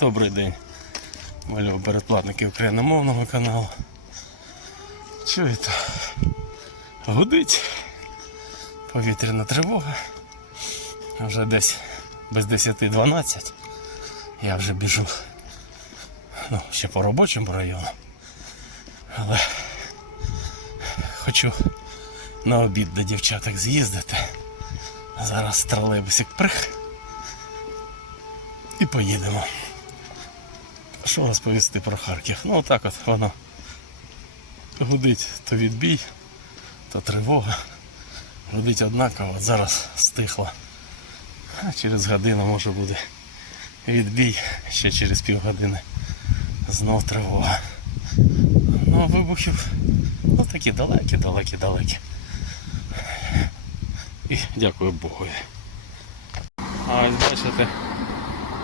Добрий день, малі передплатники україномовного каналу. Чуєте? Гудить повітряна тривога. Вже десь без 10-12. Я вже біжу. Ну, ще по робочому району. Але хочу на обід до дівчаток з'їздити. Зараз тролейбусик прих. І поїдемо. Що розповісти про Харків? Ну отак от воно гудить то відбій, то тривога. Гудить однаково, зараз стихло. А через годину може буде відбій, ще через півгодини знов тривога. Ну а вибухів ну такі далекі, далекі, далекі. І дякую Богу. А ось бачите,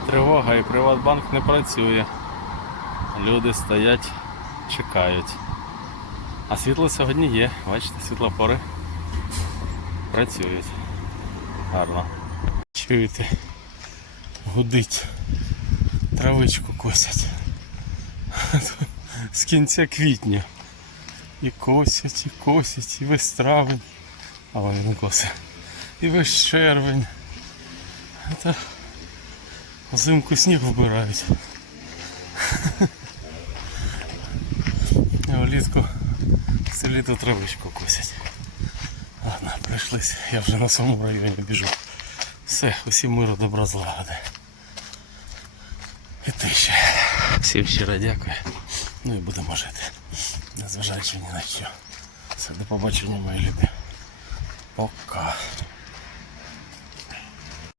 тривога і Приватбанк не працює. Люди стоять, чекають. А світло сьогодні є. Бачите, світлофори працюють. Гарно. Чуєте? Гудить. Травичку косять. З кінця квітня. І косять, і косять, і весь травень. А вони не косять. І весь червень. Взимку сніг вбирають. Влітку все літо травичку косять. Ладно, прийшлись. Я вже на своєму районі біжу. Все, усім миру, добра злагоди. І ти ще. Всім щиро дякую. Ну і будемо жити. Незважаючи ні на що. Все, до побачення, мої любі. Пока.